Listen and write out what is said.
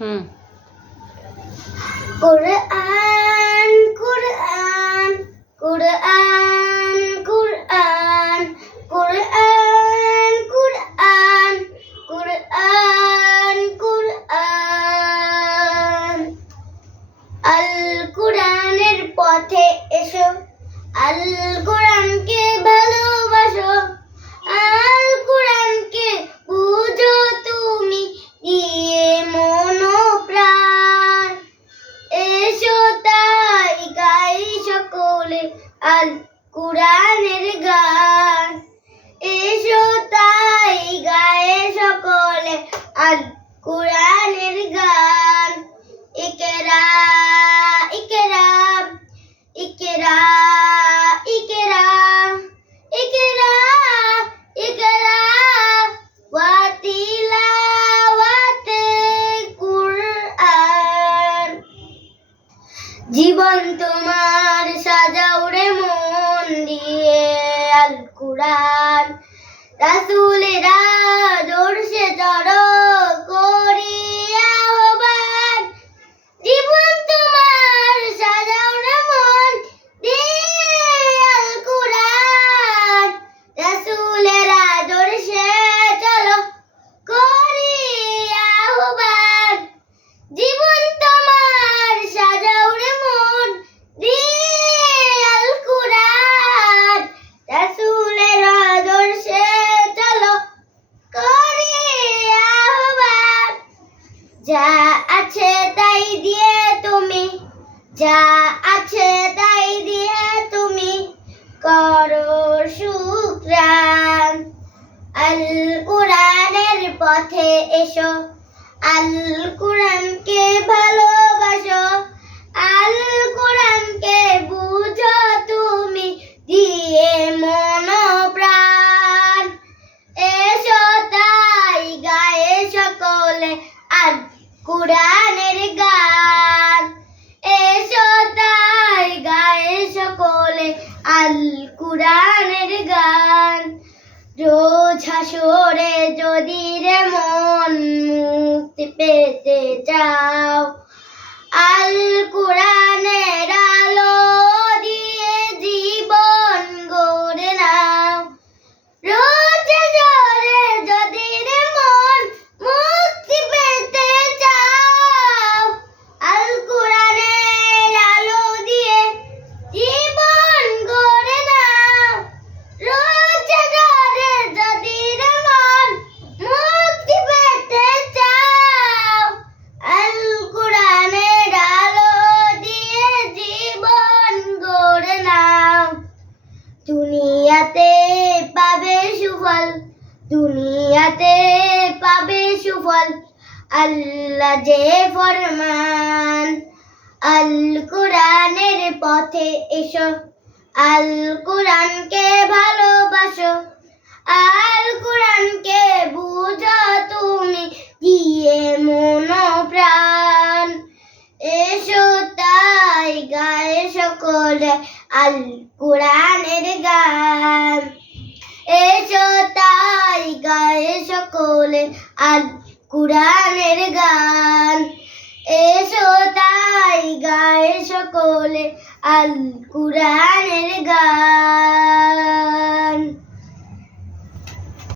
হুম। কুরআন কুরআন কুরআন কুরআন কুরআন কুরআন কুরআন কুরআন আল কুরআনের পথে এসো, আল কুরআনকে ভালোবাসো, আল কুরআনকে বুঝো তুমি দিয়ে মন প্রাণ। এসো তাই গাই সকলে আল কুরআনের গান, এসো তাই গায়ে সকলে আল কুরআনের গান। ইকরা ইকরা ইকরা ইকরা ইকরা ইকরা ওয়া তিলাওয়াতে কুরআন। জীবন তোমার সাজাও রে মন দিয়ে আল কুরআন। রাসূলেরা দর্শে চড়ো করি আহ্বান। জীবন তোমার সাজাও রে মন দিয়ে আল কুরআন। রাসূলেরা দর্শে চলো করি আহ্বান। জীবন তোমার সাজাও রে মন দিয়ে আল কুরআন। রাসূলেরা দর্শে চলো করি আহ্বান। যা আছে তাই দিয়ে তুমি, যা আছে তাই দিয়ে তুমি করো শুকরান। আল কুরআনের পথে এসো, আল কুরআনকে ভালোবাসো, আল কুরআনকে বুঝো তুমি দিয়ে মন প্রাণ। এসো তাই গায়ে সকলে আল কুরআনের গান, এসো তাই গায়ে সকলে আল কুরআনের গান। রোজ হাসরে যদি রে মন মুক্তি পেতে চাও, আল কুরআনের আলো দিয়ে জীবন গড়ে নাও। রোজ হাসরে যদি রে মন মুক্তি পেতে চাও, আল কুরআনের আলো দিয়ে জীবন গড়ে নাও। রোজ হাসরে যদি রে মন মুক্তি পেতে চাও, আল কুরআনের আলো দিয়ে জীবন গড়ে নাও। দুনিয়াতে পাবে সুফল, দুনিয়াতে পাবে সুফল, আল্লাহ যে ফরমান। আল কুরআনের পথে এসো, আল কুরআনকে ভালোবাসো, আল কুরআনকে বুঝো তুমি দিয়ে মন প্রাণ। এসো তাই গায়ে সকলে আল কুরআনের গান, এসো তাই গায়ে সকলে আল কুরআনের গান, এসো তাই গায়ে সকলে আল কুরআনের গান।